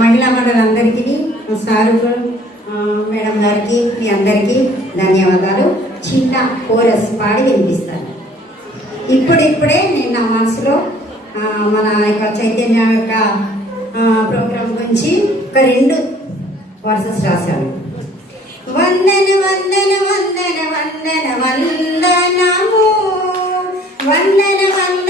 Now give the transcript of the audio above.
మహిళా మండలందరికీ, సారుకు మేడం గారికి, మీ అందరికీ ధన్యవాదాలు. చిన్న కోరస్ పాడి వినిపిస్తాను. ఇప్పుడిప్పుడే నేను నా మనసులో మన యొక్క చైతన్యం యొక్క ప్రోగ్రాం గురించి ఒక 2 వర్సెస్ రాశాను. వందన వందన వందన వందన వందనము, వందన వందన